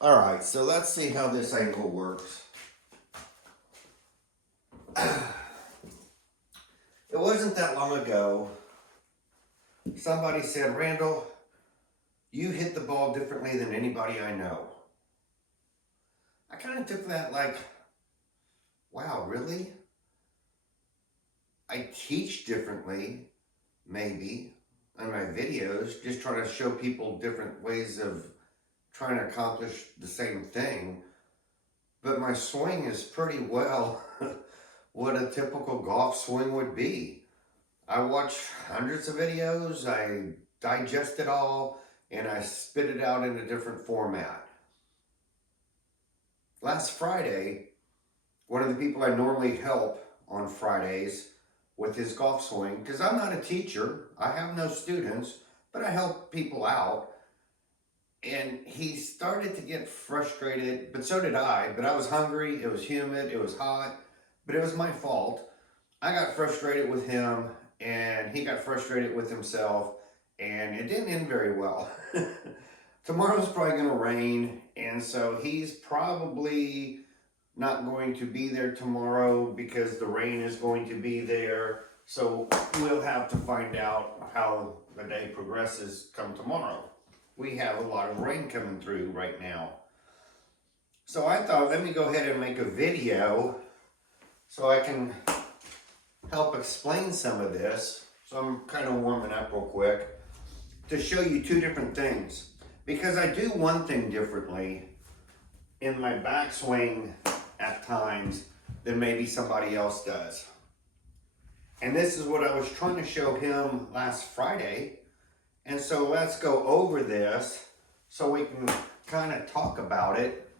All right, so let's see how this angle works. It wasn't that long ago, somebody said, Randall, you hit the ball differently than anybody I know. I kind of took that like, wow, really? I teach differently, maybe, in my videos, just trying to show people different ways of trying to accomplish the same thing. But my swing is pretty well what a typical golf swing would be. I watch hundreds of videos, I digest it all, and I spit it out in a different format. Last Friday, one of the people I normally help on Fridays with his golf swing, because I'm not a teacher, I have no students, but I help people out. And he started to get frustrated, but so did I. But I was hungry, it was humid, it was hot, but it was my fault. I got frustrated with him, and he got frustrated with himself, and it didn't end very well. Tomorrow's probably going to rain, and so he's probably not going to be there tomorrow because the rain is going to be there. So we'll have to find out how the day progresses come tomorrow. We have a lot of rain coming through right now. So I thought, let me go ahead and make a video so I can help explain some of this. So I'm kind of warming up real quick to show you two different things. Because I do one thing differently in my backswing at times than maybe somebody else does. And this is what I was trying to show him last Friday. And so let's go over this so we can kind of talk about it.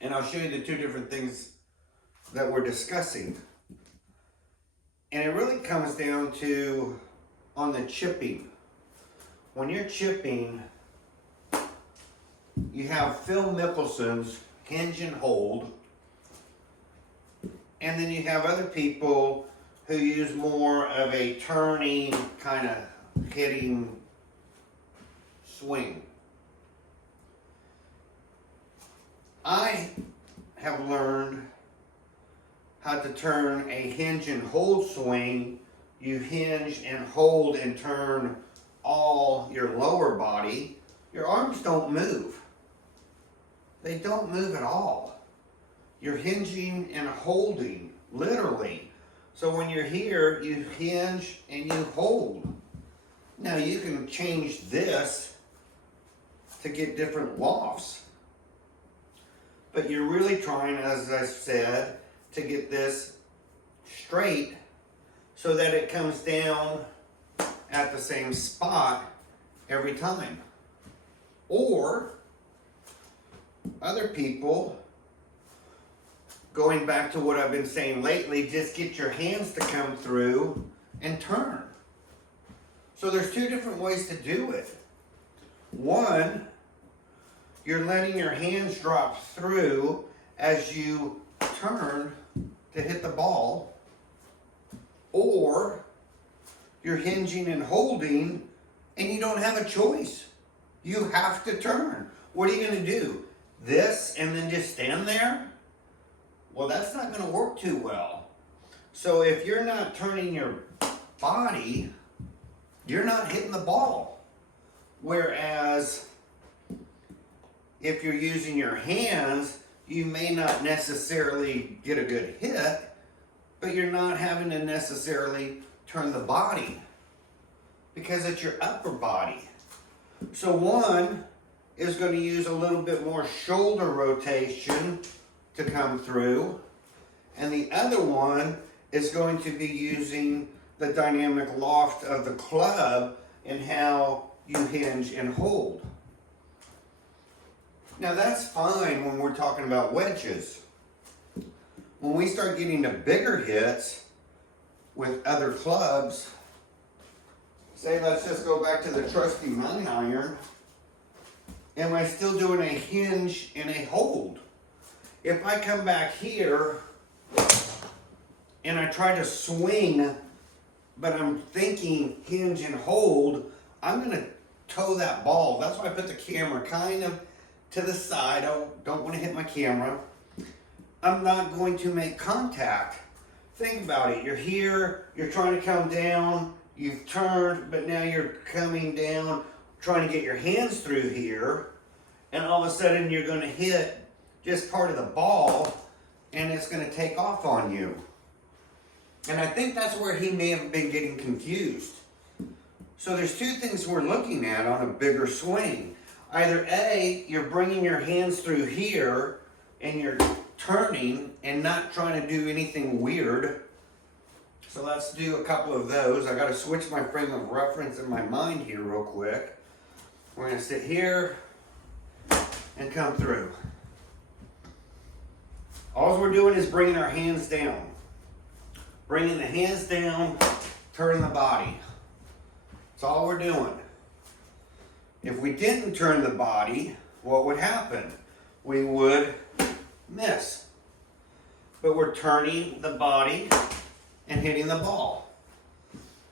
And I'll show you the two different things that we're discussing. And it really comes down to on the chipping. When you're chipping, you have Phil Mickelson's hinge and hold. And then you have other people who use more of a turning kind of hitting swing. I have learned how to turn a hinge and hold swing. You hinge and hold and turn all your lower body. Your arms don't move. They don't move at all. You're hinging and holding, literally. So when you're here, you hinge and you hold. Now you can change this to get different lofts. But you're really trying, as I said, to get this straight so that it comes down at the same spot every time. Or other people, going back to what I've been saying lately, just get your hands to come through and turn. So there's two different ways to do it. One, you're letting your hands drop through as you turn to hit the ball. Or you're hinging and holding and you don't have a choice. You have to turn. What are you going to do? This and then just stand there? Well, that's not going to work too well. So if you're not turning your body, you're not hitting the ball. Whereas if you're using your hands, you may not necessarily get a good hit, but you're not having to necessarily turn the body because it's your upper body. So one is going to use a little bit more shoulder rotation to come through, and the other one is going to be using the dynamic loft of the club and how you hinge and hold. Now that's fine when we're talking about wedges. When we start getting to bigger hits with other clubs, say let's just go back to the trusty 9-iron, am I still doing a hinge and a hold? If I come back here and I try to swing, but I'm thinking hinge and hold, I'm going to toe that ball. That's why I put the camera kind of to the side. I don't want to hit my camera. I'm not going to make contact. Think about it. You're here, you're trying to come down, you've turned, but now you're coming down, trying to get your hands through here, and all of a sudden you're going to hit just part of the ball, and it's going to take off on you. And I think that's where he may have been getting confused. So there's two things we're looking at on a bigger swing. Either A, you're bringing your hands through here, and you're turning and not trying to do anything weird. So let's do a couple of those. I got to switch my frame of reference in my mind here real quick. We're going to sit here and come through. All we're doing is bringing our hands down. Bringing the hands down, turning the body. That's all we're doing. If we didn't turn the body, what would happen? We would miss. But we're turning the body and hitting the ball.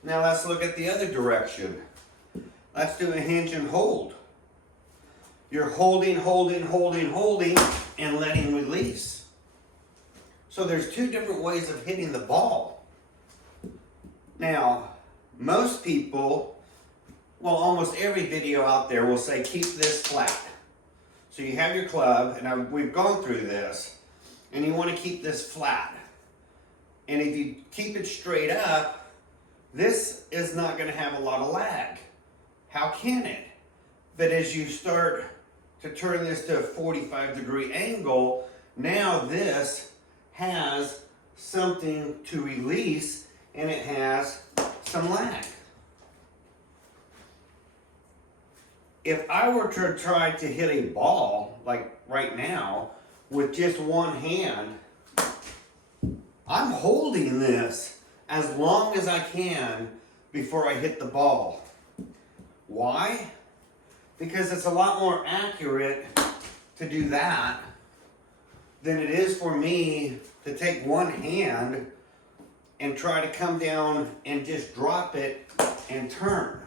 Now let's look at the other direction. Let's do a hinge and hold. You're holding, and letting release. So there's two different ways of hitting the ball. Now, most people, well, almost every video out there will say keep this flat. So you have your club, and we've gone through this, and you want to keep this flat. And if you keep it straight up, this is not going to have a lot of lag. How can it? But as you start to turn this to a 45-degree angle, now this has something to release, and it has some lag. If I were to try to hit a ball, like right now, with just one hand, I'm holding this as long as I can before I hit the ball. Why? Because it's a lot more accurate to do that than it is for me to take one hand and try to come down and just drop it and turn.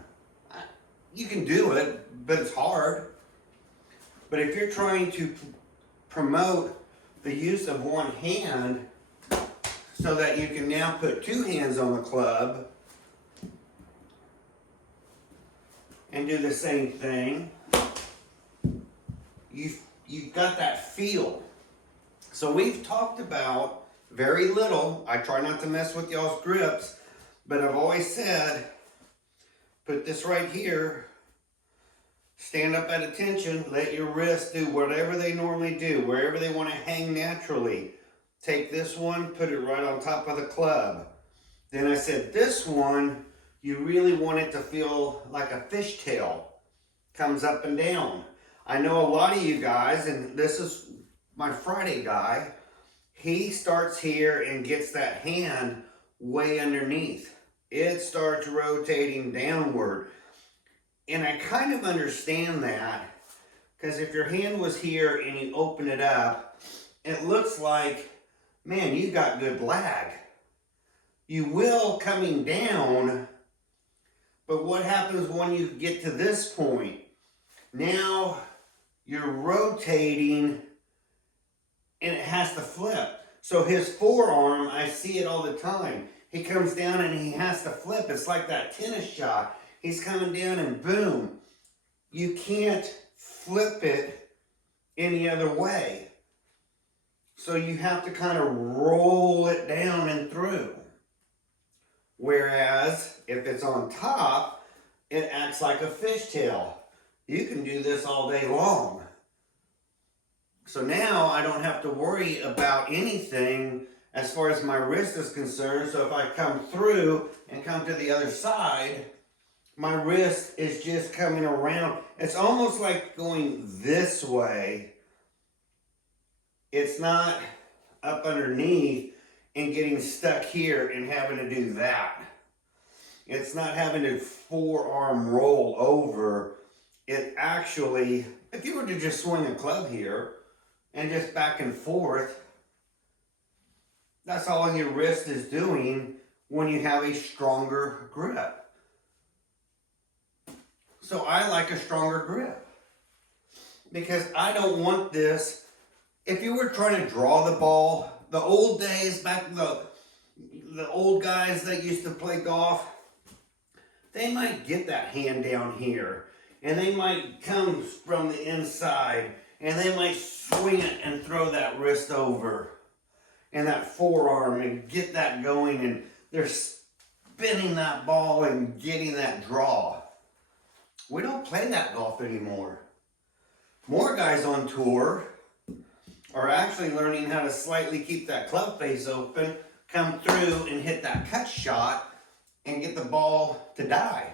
You can do it, but it's hard. But if you're trying to promote the use of one hand so that you can now put two hands on the club and do the same thing, you've got that feel. So we've talked about very little. I try not to mess with y'all's grips, but I've always said, put this right here, stand up at attention, let your wrists do whatever they normally do, wherever they want to hang naturally. Take this one, put it right on top of the club. Then I said this one, you really want it to feel like a fishtail, comes up and down. I know a lot of you guys, and this is my Friday guy, he starts here and gets that hand way underneath. It starts rotating downward. And I kind of understand that, because if your hand was here and you open it up, it looks like, man, you got good lag. You will coming down, but what happens when you get to this point? Now you're rotating and it has to flip. So his forearm, I see it all the time. He comes down and he has to flip. It's like that tennis shot. He's coming down and boom. You can't flip it any other way. So you have to kind of roll it down and through. Whereas if it's on top, it acts like a fishtail. You can do this all day long. So now I don't have to worry about anything as far as my wrist is concerned. So if I come through and come to the other side, my wrist is just coming around. It's almost like going this way. It's not up underneath and getting stuck here and having to do that. It's not having to forearm roll over. It actually, if you were to just swing a club here and just back and forth, that's all your wrist is doing when you have a stronger grip. So I like a stronger grip. because I don't want this. If you were trying to draw the ball, the old days, back the old guys that used to play golf, they might get that hand down here, and they might come from the inside, and they might swing it and throw that wrist over and that forearm and get that going, and they're spinning that ball and getting that draw. We don't play that golf anymore. More guys on tour are actually learning how to slightly keep that club face open, come through and hit that cut shot and get the ball to die.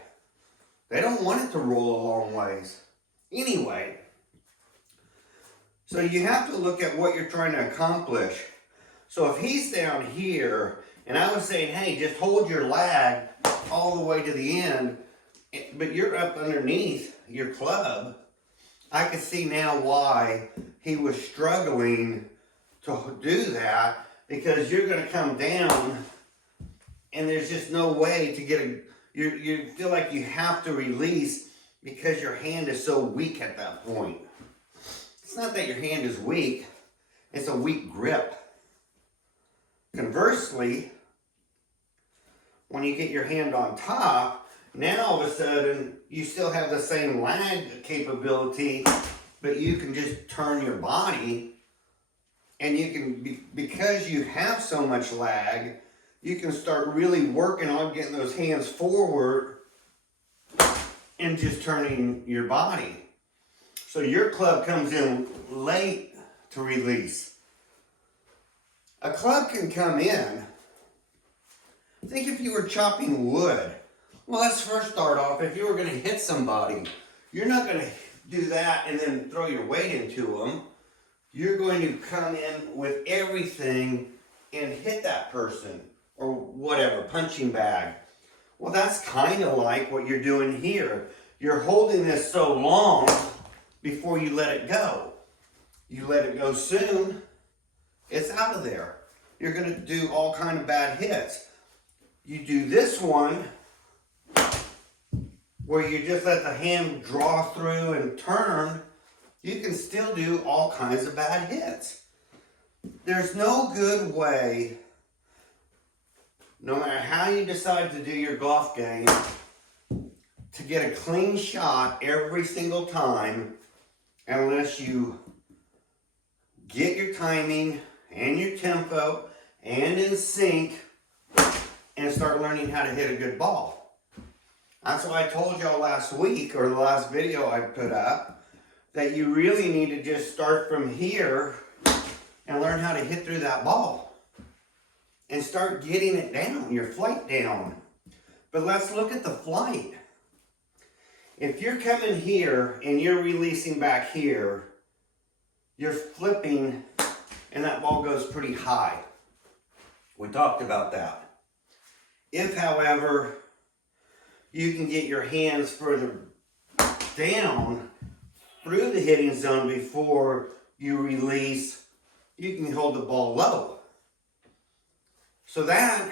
They don't want it to roll a long ways. Anyway, so you have to look at what you're trying to accomplish. So if he's down here, and I was saying, hey, just hold your lag all the way to the end, but you're up underneath your club, I can see now why he was struggling to do that, because you're going to come down and there's just no way to get you feel like you have to release because your hand is so weak at that point. It's not that your hand is weak, it's a weak grip. Conversely, when you get your hand on top, now all of a sudden you still have the same lag capability, but you can just turn your body, and you can, because you have so much lag, you can start really working on getting those hands forward and just turning your body. So your club comes in late to release. A club can come in. Think if you were chopping wood. Well, let's first start off, if you were going to hit somebody, you're not going to do that and then throw your weight into them. You're going to come in with everything and hit that person, or whatever, punching bag. Well, that's kind of like what you're doing here. You're holding this so long before you let it go. You let it go soon, it's out of there. You're going to do all kind of bad hits. You do this one where you just let the hand draw through and turn, you can still do all kinds of bad hits. There's no good way, no matter how you decide to do your golf game, to get a clean shot every single time unless you get your timing and your tempo and in sync and start learning how to hit a good ball. That's why I told y'all last week, or the last video I put up, that you really need to just start from here and learn how to hit through that ball and start getting it down, your flight down. But let's look at the flight. If you're coming here and you're releasing back here, you're flipping and that ball goes pretty high. We talked about that. If, however, you can get your hands further down through the hitting zone before you release, you can hold the ball low. So that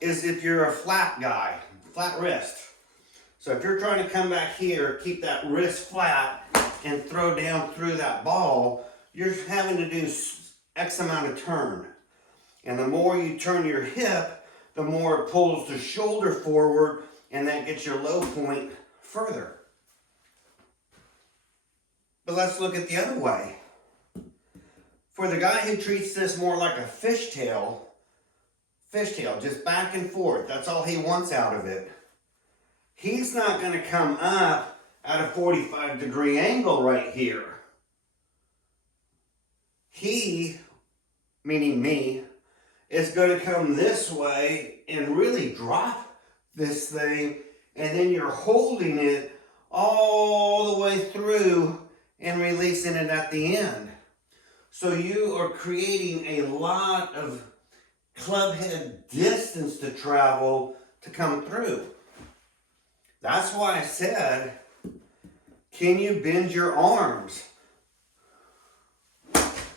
is if you're a flat guy, flat wrist. So if you're trying to come back here, keep that wrist flat and throw down through that ball, you're having to do X amount of turn. And the more you turn your hip, the more it pulls the shoulder forward, and that gets your low point further. But let's look at the other way. For the guy who treats this more like a fishtail, just back and forth, that's all he wants out of it. He's not going to come up at a 45-degree angle right here. He, meaning me, is going to come this way and really drop this thing, and then you're holding it all the way through and releasing it at the end. So you are creating a lot of club head distance to travel to come through. That's why I said, can you bend your arms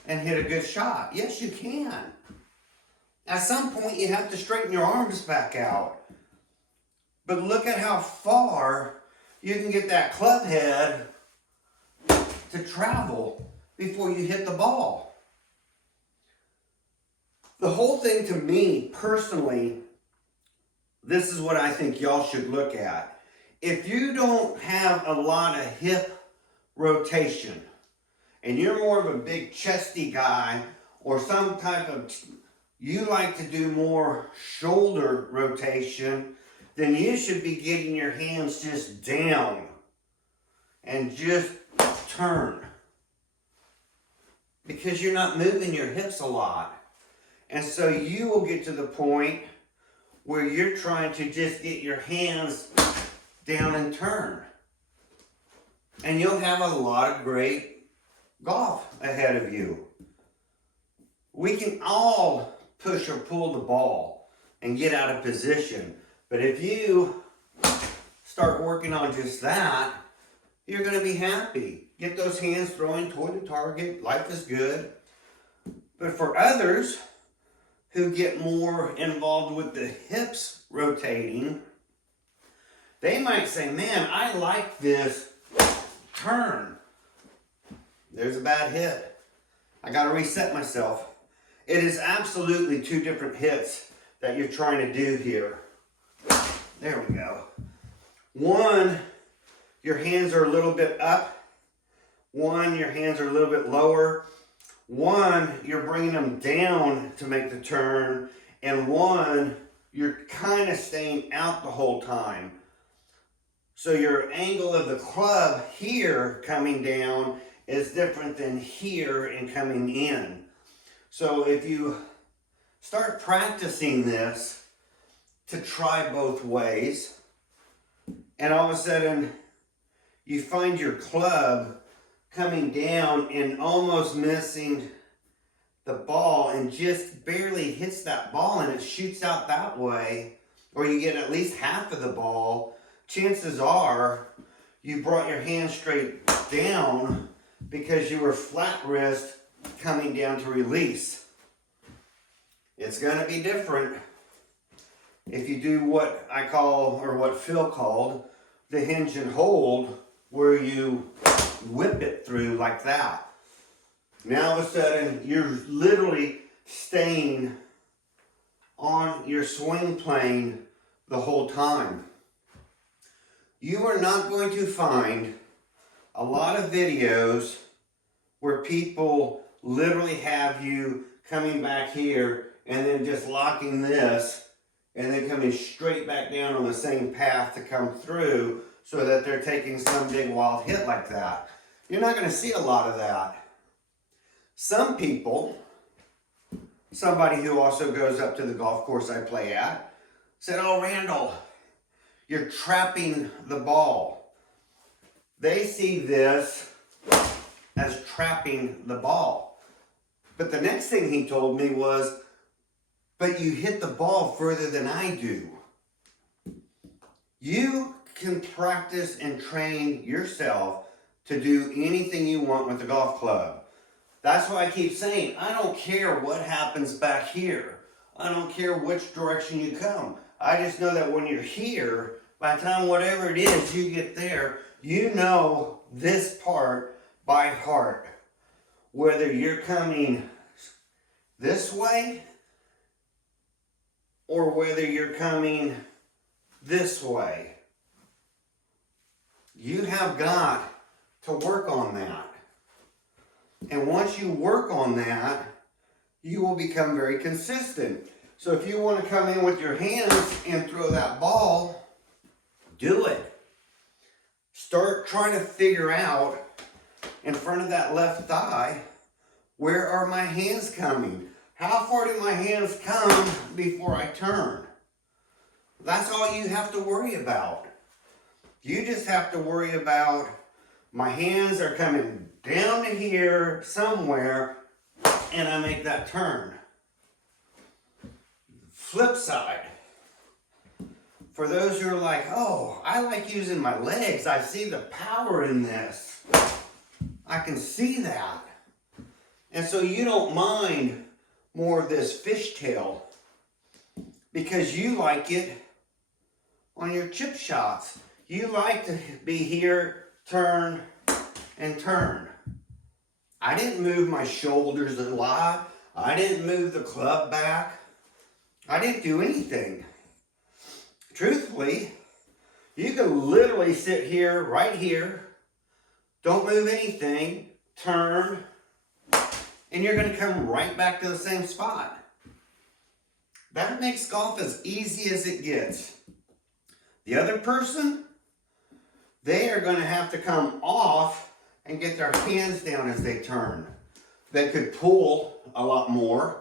and hit a good shot? Yes, you can. At some point, you have to straighten your arms back out. But look at how far you can get that club head to travel before you hit the ball. The whole thing, to me personally, this is what I think y'all should look at. If you don't have a lot of hip rotation, and you're more of a big chesty guy, or some type of, you like to do more shoulder rotation, then you should be getting your hands just down and just turn. Because you're not moving your hips a lot. And so you will get to the point where you're trying to just get your hands down and turn. And you'll have a lot of great golf ahead of you. We can all push or pull the ball and get out of position. But if you start working on just that, you're going to be happy. Get those hands throwing toward the target. Life is good. But for others who get more involved with the hips rotating, they might say, man, I like this turn. There's a bad hit. I got to reset myself. It is absolutely two different hits that you're trying to do here. There we go. One, your hands are a little bit up. One, your hands are a little bit lower. One, you're bringing them down to make the turn. And one, you're kind of staying out the whole time. So your angle of the club here coming down is different than here and coming in. So if you start practicing this to try both ways, and all of a sudden you find your club coming down and almost missing the ball and just barely hits that ball and it shoots out that way, or you get at least half of the ball, chances are you brought your hand straight down because you were flat wrist coming down to release. It's going to be different if you do what I call, or what Phil called, the hinge and hold, where you whip it through like that. Now all of a sudden you're literally staying on your swing plane the whole time. You are not going to find a lot of videos where people literally have you coming back here and then just locking this and then coming straight back down on the same path to come through so that they're taking some big wild hit like that. You're not going to see a lot of that. Some people, somebody who also goes up to the golf course I play at, said, oh, Randall, you're trapping the ball. They see this as trapping the ball. But the next thing he told me was, but you hit the ball further than I do. You can practice and train yourself to do anything you want with the golf club. That's why I keep saying, I don't care what happens back here. I don't care which direction you come. I just know that when you're here, by the time whatever it is you get there, you know this part by heart. Whether you're coming this way or whether you're coming this way. You have got to work on that. And once you work on that, you will become very consistent. So if you want to come in with your hands and throw that ball, do it. Start trying to figure out in front of that left thigh, where are my hands coming? How far do my hands come before I turn? That's all you have to worry about. You just have to worry about my hands are coming down to here somewhere and I make that turn. Flip side. For those who are like, oh, I like using my legs. I see the power in this. I can see that. And so you don't mind more of this fishtail because you like it on your chip shots. You like to be here, turn, and turn. I didn't move my shoulders a lot. I didn't move the club back. I didn't do anything. Truthfully, you can literally sit here, right here, don't move anything, turn, and you're going to come right back to the same spot. That makes golf as easy as it gets. The other person, they are going to have to come off and get their hands down as they turn. They could pull a lot more.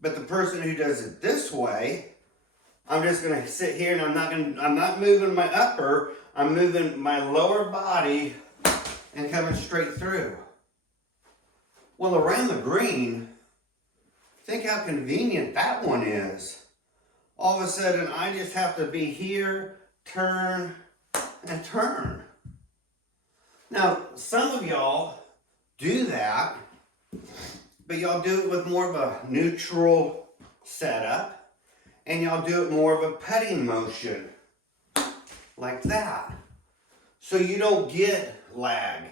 But the person who does it this way, I'm just going to sit here and I'm not moving my upper, I'm moving my lower body and coming straight through. Well, around the green, think how convenient that one is. All of a sudden, I just have to be here, turn, and turn. Now, some of y'all do that, but y'all do it with more of a neutral setup, and y'all do it more of a putting motion, like that. So you don't get lag.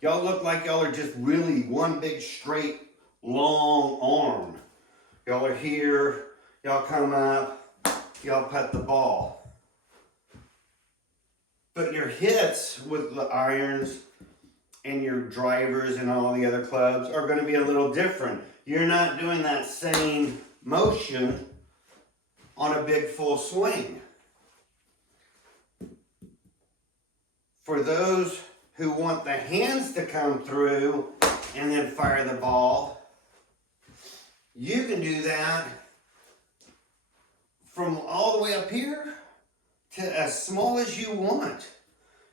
Y'all look like y'all are just really one big straight long arm. Y'all are here, y'all come up, y'all putt the ball. But your hits with the irons and your drivers and all the other clubs are going to be a little different. You're not doing that same motion on a big full swing. For those who want the hands to come through and then fire the ball, you can do that from all the way up here to as small as you want.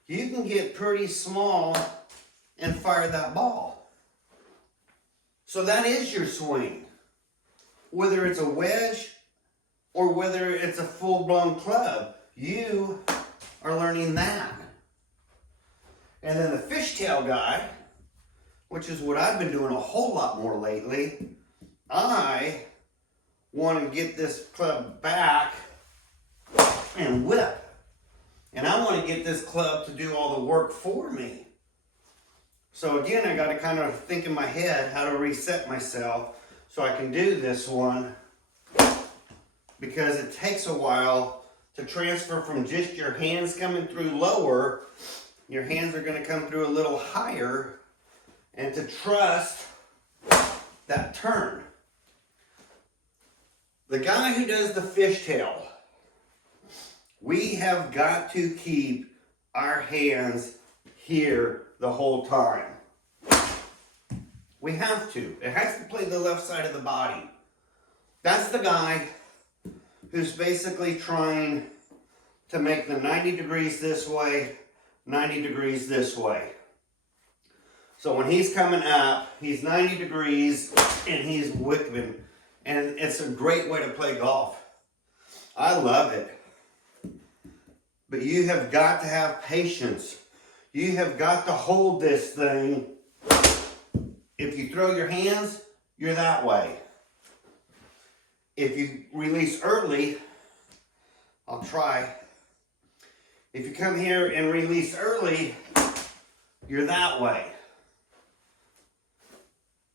You can get pretty small and fire that ball. So that is your swing. Whether it's a wedge or whether it's a full-blown club, you are learning that. And then the fishtail guy, which is what I've been doing a whole lot more lately, I want to get this club back and whip. And I want to get this club to do all the work for me. So again, I got to kind of think in my head how to reset myself so I can do this one, because it takes a while to transfer from just your hands coming through lower. Your hands are going to come through a little higher, and to trust that turn. The guy who does the fishtail, we have got to keep our hands here the whole time. We have to. It has to play the left side of the body. That's the guy who's basically trying to make the 90 degrees this way, 90 degrees this way. So when he's coming up, he's 90 degrees and he's whipping. And it's a great way to play golf. I love it. But you have got to have patience. You have got to hold this thing. If you throw your hands, you're that way. If you release early, I'll try. If you come here and release early, you're that way.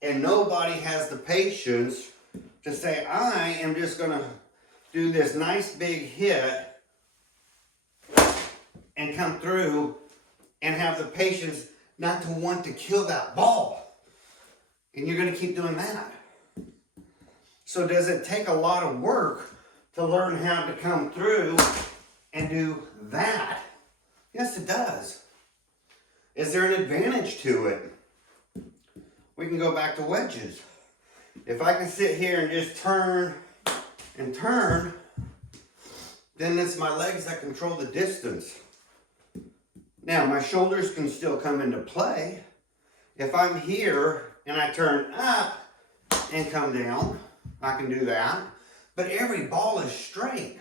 And nobody has the patience to say, I am just going to do this nice big hit and come through and have the patience not to want to kill that ball. And you're going to keep doing that. So does it take a lot of work to learn how to come through and do that? Yes, it does. Is there an advantage to it? We can go back to wedges. If I can sit here and just turn and turn, then it's my legs that control the distance. Now, my shoulders can still come into play. If I'm here and I turn up and come down, I can do that. But every ball is straight.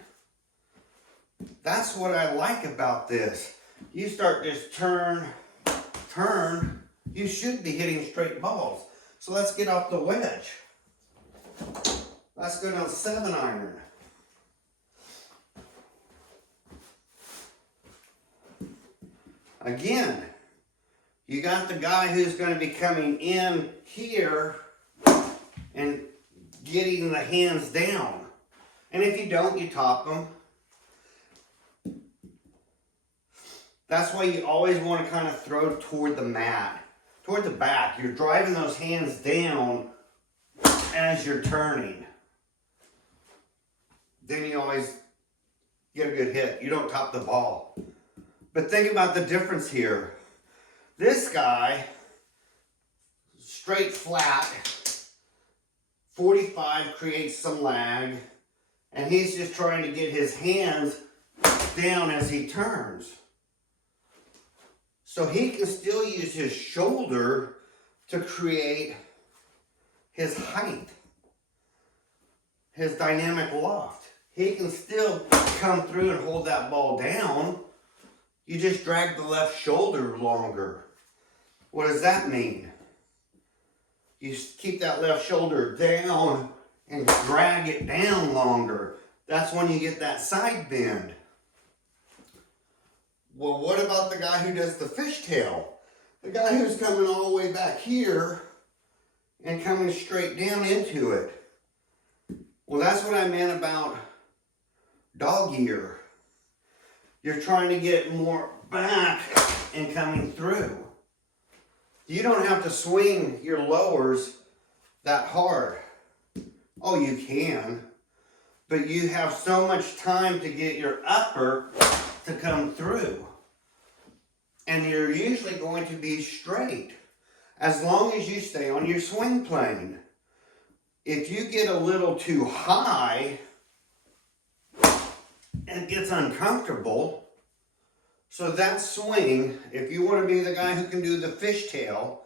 That's what I like about this. You start just turn, you should be hitting straight balls. So let's get off the wedge. Let's go down 7-iron. Again, you got the guy who's going to be coming in here and getting the hands down. And if you don't, you top them. That's why you always want to kind of throw toward the mat, toward the back. You're driving those hands down as you're turning. Then you always get a good hit. You don't top the ball. But think about the difference here. This guy, straight flat, 45 creates some lag, and he's just trying to get his hands down as he turns. So he can still use his shoulder to create his height, his dynamic loft. He can still come through and hold that ball down. You just drag the left shoulder longer. What does that mean? You keep that left shoulder down and drag it down longer. That's when you get that side bend. Well, what about the guy who does the fishtail? The guy who's coming all the way back here and coming straight down into it. Well, that's what I meant about dog ear. You're trying to get more back and coming through. You don't have to swing your lowers that hard. Oh, you can. But you have so much time to get your upper to come through. And you're usually going to be straight as long as you stay on your swing plane. If you get a little too high, it gets uncomfortable. So that swing, if you want to be the guy who can do the fishtail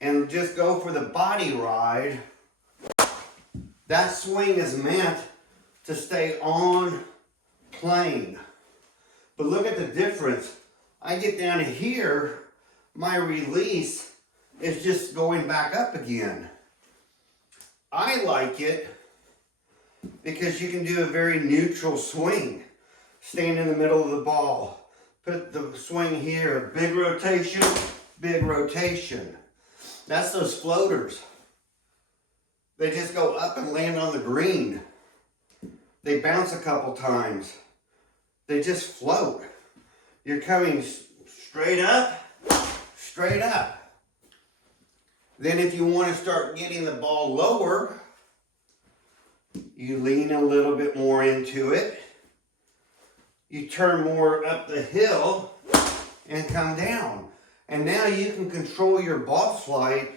and just go for the body ride, that swing is meant to stay on plane. But look at the difference. I get down to here, my release is just going back up again. I like it because you can do a very neutral swing. Stand in the middle of the ball. Put the swing here. Big rotation, big rotation. That's those floaters. They just go up and land on the green. They bounce a couple times. They just float. You're coming straight up, straight up. Then if you want to start getting the ball lower, you lean a little bit more into it. You turn more up the hill and come down. And now you can control your ball flight.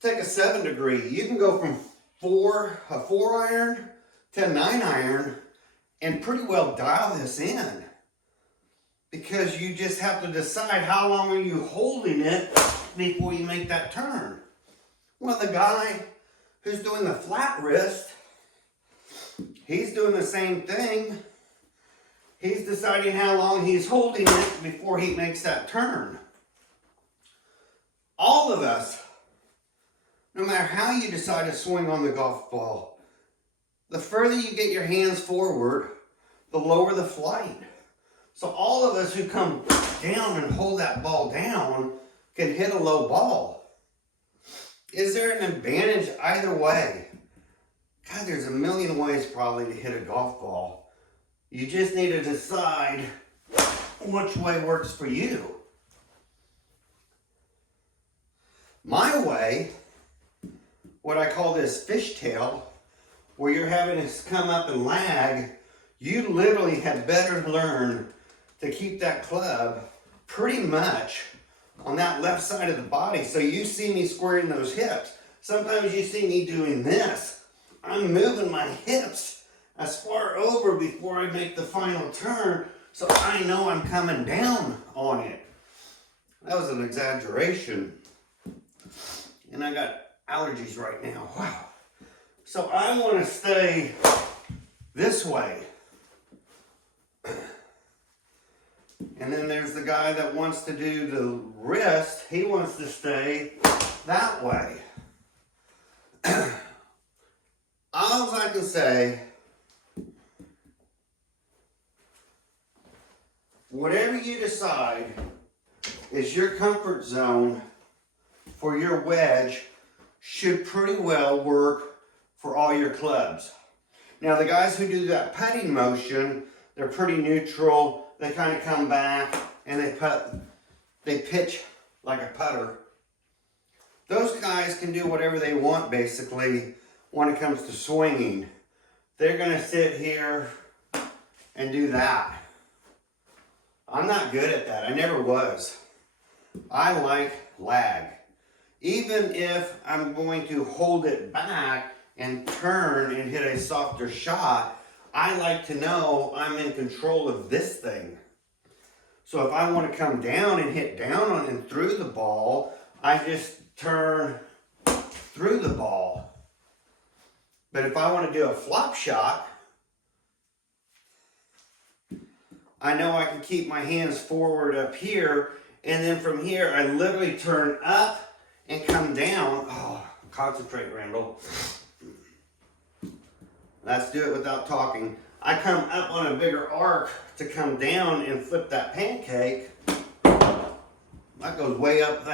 Take a 7 degree. You can go from a 4 iron to a 9 iron and pretty well dial this in. Because you just have to decide how long are you holding it before you make that turn. Well, the guy who's doing the flat wrist, he's doing the same thing. He's deciding how long he's holding it before he makes that turn. All of us, no matter how you decide to swing on the golf ball, the further you get your hands forward, the lower the flight. So all of us who come down and hold that ball down can hit a low ball. Is there an advantage either way? God, there's a million ways probably to hit a golf ball. You just need to decide which way works for you. My way, what I call this fishtail, where you're having to come up and lag, you literally had better learn to keep that club pretty much on that left side of the body. So you see me squaring those hips. Sometimes you see me doing this. I'm moving my hips as far over before I make the final turn, so I know I'm coming down on it. That was an exaggeration. And I got allergies right now. Wow. So I want to stay this way. And then there's the guy that wants to do the wrist. He wants to stay that way. All I can say whatever you decide is your comfort zone for your wedge should pretty well work for all your clubs. Now the guys who do that putting motion, they're pretty neutral. They kind of come back and they pitch like a putter. Those guys can do whatever they want basically when it comes to swinging. They're gonna sit here and do that. I'm not good at that, I never was. I like lag. Even if I'm going to hold it back and turn and hit a softer shot, I like to know I'm in control of this thing. So if I want to come down and hit down on and through the ball, I just turn through the ball. But if I want to do a flop shot, I know I can keep my hands forward up here, and then from here I literally turn up and come down. Oh, concentrate, Randall. Let's do it without talking. I come up on a bigger arc to come down and flip that pancake. That goes way up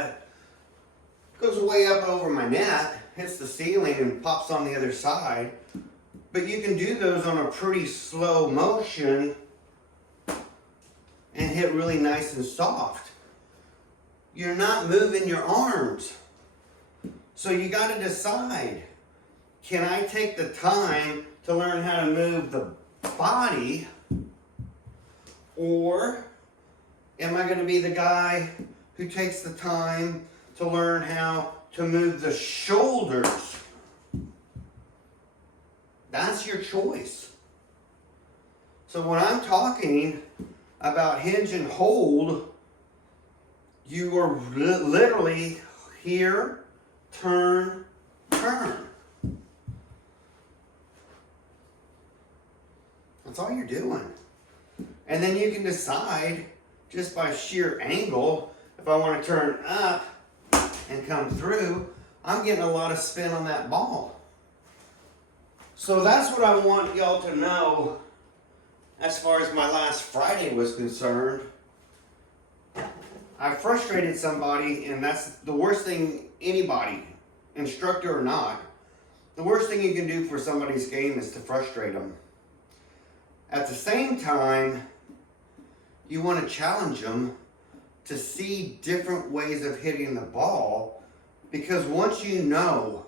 over my net, hits the ceiling and pops on the other side. But you can do those on a pretty slow motion and hit really nice and soft. You're not moving your arms. So you got to decide, can I take the time to learn how to move the body, or am I going to be the guy who takes the time to learn how to move the shoulders? That's your choice. So when I'm talking about hinge and hold, you are literally here, turn, turn. That's all you're doing. And then you can decide just by sheer angle, if I want to turn up and come through, I'm getting a lot of spin on that ball. So that's what I want y'all to know as far as my last Friday was concerned. I frustrated somebody, and that's the worst thing anybody, instructor or not, the worst thing you can do for somebody's game is to frustrate them. At the same time, you want to challenge them to see different ways of hitting the ball, because once you know,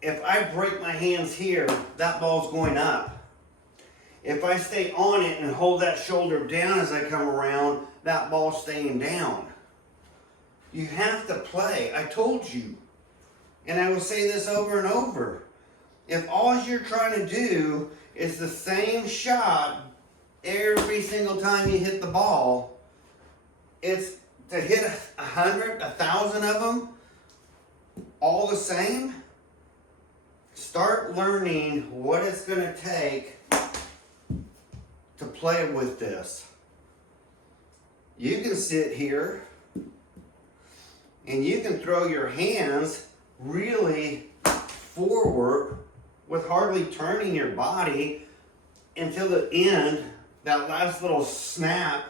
if I break my hands here, that ball's going up. If I stay on it and hold that shoulder down as I come around, that ball's staying down. You have to play. I told you. And I will say this over and over. If all you're trying to do is the same shot every single time you hit the ball, it's to hit 100, 1,000 of them, all the same. Start learning what it's going to take to play with this. You can sit here and you can throw your hands really forward with hardly turning your body until the end, that last little snap,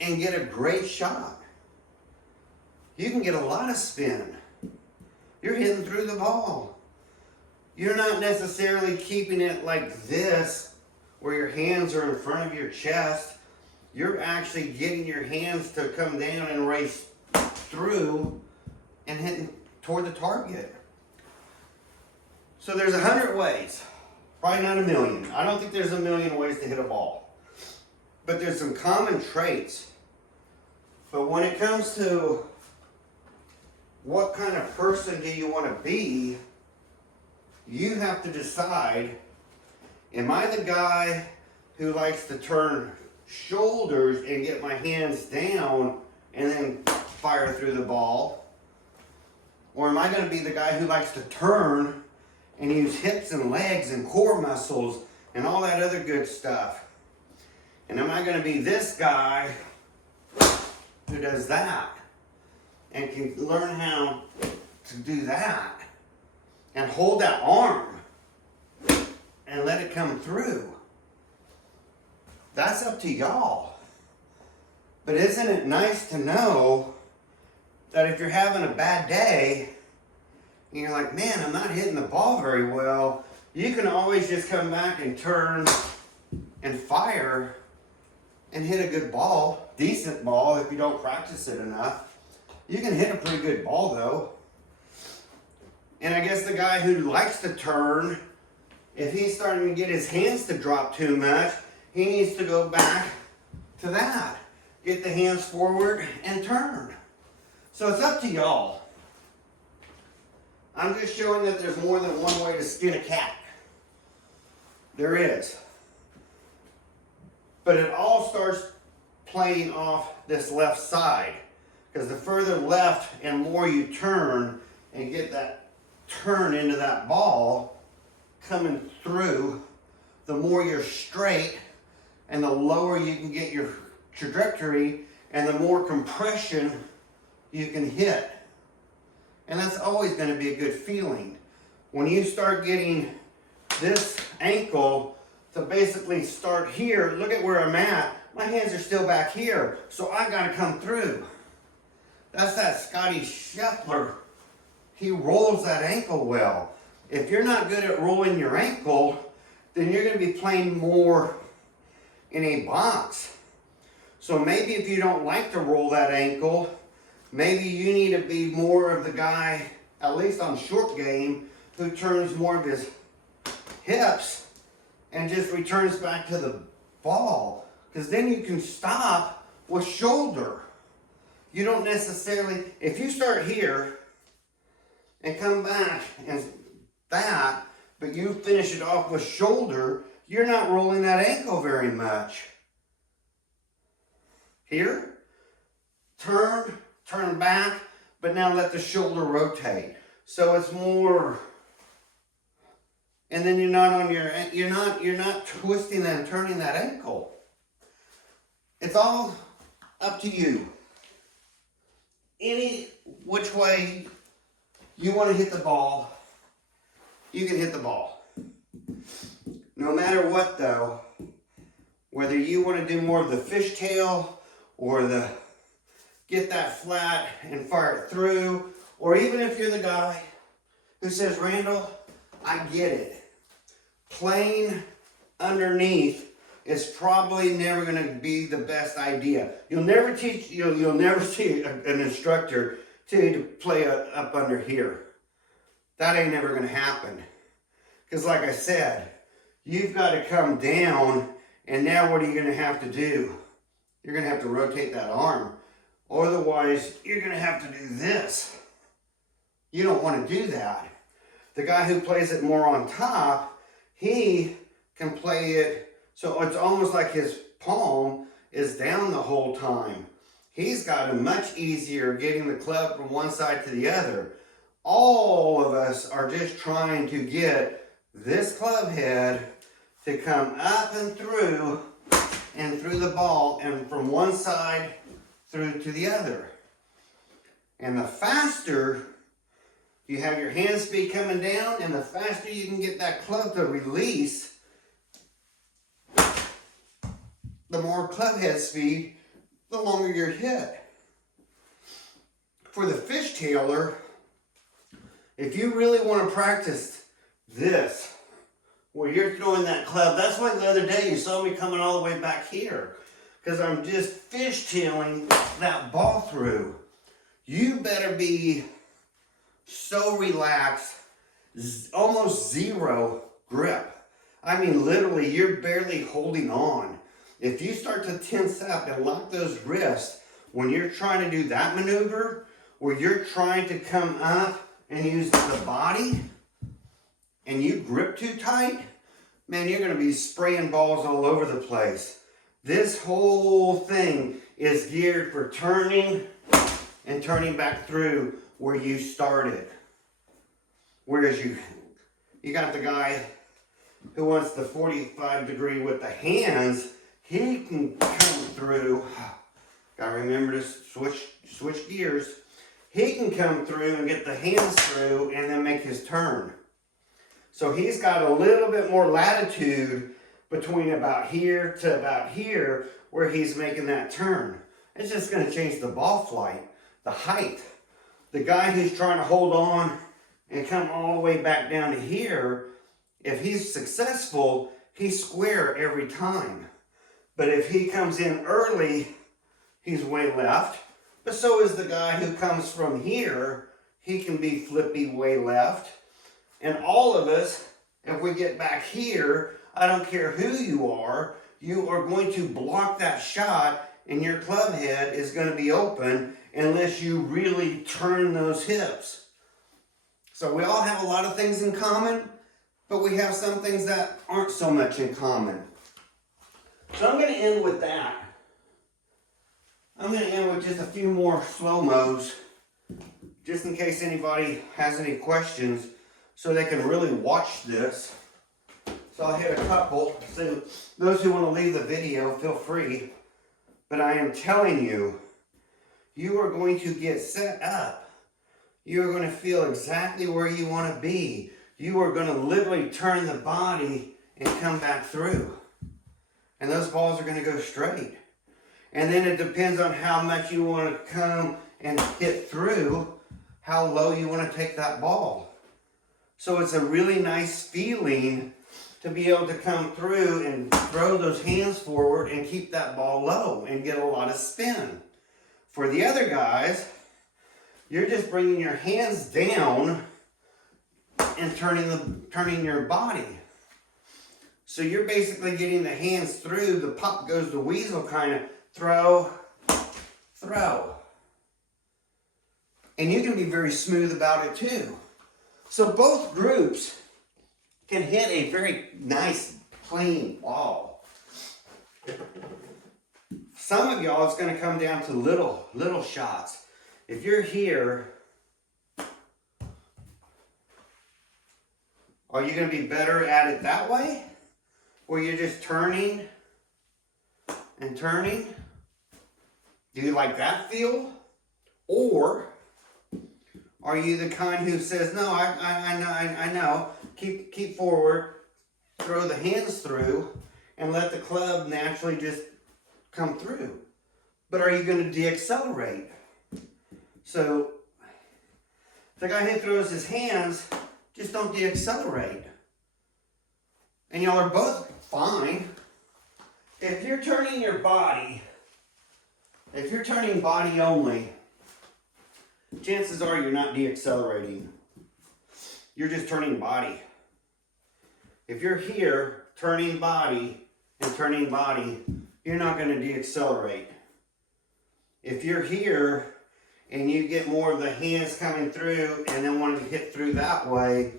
and get a great shot. You can get a lot of spin. You're hitting through the ball. You're not necessarily keeping it like this, where your hands are in front of your chest. You're actually getting your hands to come down and race through and hitting toward the target. So there's 100 ways, probably not a million. I don't think there's a million ways to hit a ball. But there's some common traits. But when it comes to what kind of person do you want to be, you have to decide, am I the guy who likes to turn shoulders and get my hands down and then fire through the ball? Or am I going to be the guy who likes to turn and use hips and legs and core muscles and all that other good stuff? And am I going to be this guy who does that and can learn how to do that and hold that arm and let it come through? That's up to y'all. But isn't it nice to know that if you're having a bad day and you're like, man, I'm not hitting the ball very well, you can always just come back and turn and fire and hit a good ball, decent ball if you don't practice it enough. You can hit a pretty good ball though. And I guess the guy who likes to turn, if he's starting to get his hands to drop too much, he needs to go back to that. Get the hands forward and turn. So it's up to y'all. I'm just showing that there's more than one way to skin a cat. There is. But it all starts playing off this left side. Because the further left and more you turn and get that turn into that ball coming through, the more you're straight and the lower you can get your trajectory and the more compression you can hit. And that's always going to be a good feeling. When you start getting this ankle to basically start here, look at where I'm at. My hands are still back here, so I got to come through. That's that Scotty Scheffler. He rolls that ankle well. If you're not good at rolling your ankle, then you're going to be playing more in a box. So maybe if you don't like to roll that ankle, maybe you need to be more of the guy, at least on short game, who turns more of his hips and just returns back to the ball. Because then you can stop with shoulder. You don't necessarily, if you start here and come back and that, but you finish it off with shoulder, you're not rolling that ankle very much. Here, turn back, but now let the shoulder rotate. So it's more, and then you're not twisting and turning that ankle. It's all up to you. Any which way you want to hit the ball, you can hit the ball. No matter what though, whether you want to do more of the fishtail or the get that flat and fire it through, or even if you're the guy who says, Randall, I get it. Playing underneath is probably never going to be the best idea. You'll never see an instructor tell you to play up under here. That ain't never going to happen. Because like I said, you've got to come down, and now what are you going to have to do? You're going to have to rotate that arm. Otherwise, you're going to have to do this. You don't want to do that. The guy who plays it more on top, he can play it so it's almost like his palm is down the whole time. He's got it much easier getting the club from one side to the other. All of us are just trying to get this club head to come up and through the ball and from one side through to the other. And the faster you have your hand speed coming down and the faster you can get that club to release, the more club head speed, the longer your hit. For the fishtailer, if you really want to practice this, where you're throwing that club, that's why the other day you saw me coming all the way back here, because I'm just fishtailing that ball through. You better be so relaxed, almost zero grip. I mean, literally, you're barely holding on. If you start to tense up and lock those wrists when you're trying to do that maneuver, where you're trying to come up and use the body, and you grip too tight, man, you're going to be spraying balls all over the place. This whole thing is geared for turning and turning back through where you started. Whereas you got the guy who wants the 45 degree with the hands, he can come through. Gotta remember to switch gears. He can come through and get the hands through and then make his turn. So he's got a little bit more latitude, between about here to about here where he's making that turn. It's just going to change the ball flight, the height. The guy who's trying to hold on and come all the way back down to here, if he's successful, he's square every time. But if he comes in early, he's way left. But so is the guy who comes from here. He can be flippy way left. And all of us, if we get back here, I don't care who you are going to block that shot, and your club head is going to be open unless you really turn those hips. So we all have a lot of things in common, but we have some things that aren't so much in common. So I'm going to end with that. I'm going to end with just a few more slow-mos, just in case anybody has any questions, so they can really watch this. So I'll hit a couple. So those who want to leave the video, feel free. But I am telling you, you are going to get set up. You are going to feel exactly where you want to be. You are going to literally turn the body and come back through. And those balls are going to go straight. And then it depends on how much you want to come and hit through, how low you want to take that ball. So it's a really nice feeling to be able to come through and throw those hands forward and keep that ball low and get a lot of spin. For the other guys, you're just bringing your hands down and turning your body. So you're basically getting the hands through. The pop goes the weasel kind of throw. And you can be very smooth about it too. So both groups can hit a very nice, clean ball. Some of y'all, it's going to come down to little shots. If you're here, are you going to be better at it that way? Where you're just turning and turning? Do you like that feel? Or are you the kind who says, no, I know. Keep forward, throw the hands through, and let the club naturally just come through. But are you going to deaccelerate? So the guy who throws his hands, just don't deaccelerate. And y'all are both fine. If you're turning your body, if you're turning body only, chances are you're not deaccelerating. You're just turning body. If you're here, turning body and turning body, you're not going to deaccelerate. If you're here and you get more of the hands coming through and then wanting to hit through that way,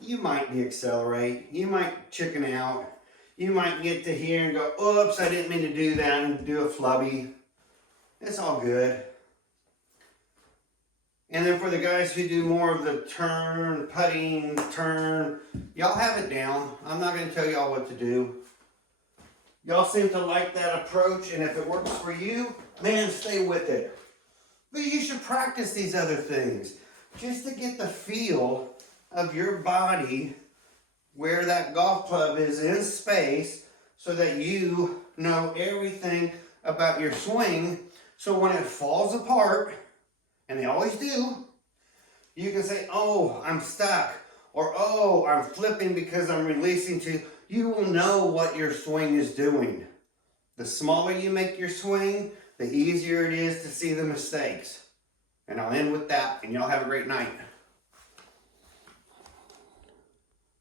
you might deaccelerate. You might chicken out. You might get to here and go, oops, I didn't mean to do that, and do a flubby. It's all good. And then for the guys who do more of the turn, putting, turn, y'all have it down. I'm not going to tell y'all what to do. Y'all seem to like that approach, and if it works for you, man, stay with it. But you should practice these other things just to get the feel of your body, where that golf club is in space, so that you know everything about your swing. So when it falls apart, and they always do, you can say, oh, I'm stuck, or oh, I'm flipping because I'm releasing to. You will know what your swing is doing. The smaller you make your swing, the easier it is to see the mistakes. And I'll end with that, and y'all have a great night.